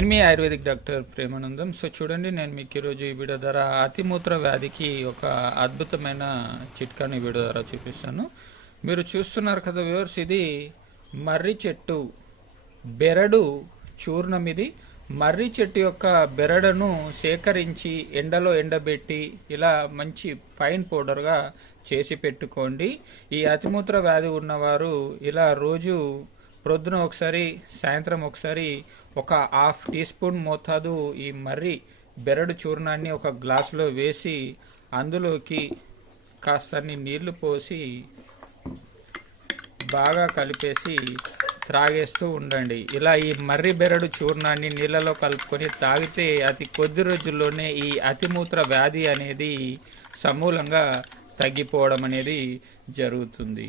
నేను మీ ayurvedic doctor Premanandam. So చూడండి నేను మీకు ఈరోజు ఈ వీడియో ద్వారా అతిమూత్ర వ్యాధికి ఒక అద్భుతమైన చిట్కాని వీడియో ద్వారా చూపిస్తాను. మీరు చూస్తున్నారు కదా వ్యూవర్స్ ఇది మర్రి చెట్టు బెరడు చూర్ణం ఇది. మర్రి చెట్టు యొక్క బెరడును సేకరించి ఎండలో ఎండబెట్టి ఇలా మంచి ఫైన్ పౌడర్గా చేసి పెట్టుకోండి. ఈ అతిమూత్ర వ్యాధి ఉన్నవారు ఇలా రోజు ప్రొద్దున ఒకసారి సాయంత్రం ఒకసారి ఒక హాఫ్ టీ స్పూన్ మోతాదు ఈ మర్రి బెరడు చూర్ణాన్ని ఒక గ్లాసులో వేసి అందులోకి కాస్తన్ని నీళ్ళు పోసి బాగా కలిపేసి త్రాగేస్తూ ఉండండి. ఇలా ఈ మర్రి బెరడు చూర్ణాన్ని నీళ్ళలో కలుపుకొని తాగితే అతి కొద్ది రోజుల్లోనే ఈ అతిమూత్ర వ్యాధి అనేది సమూలంగా తగ్గిపోవడం అనేది జరుగుతుంది.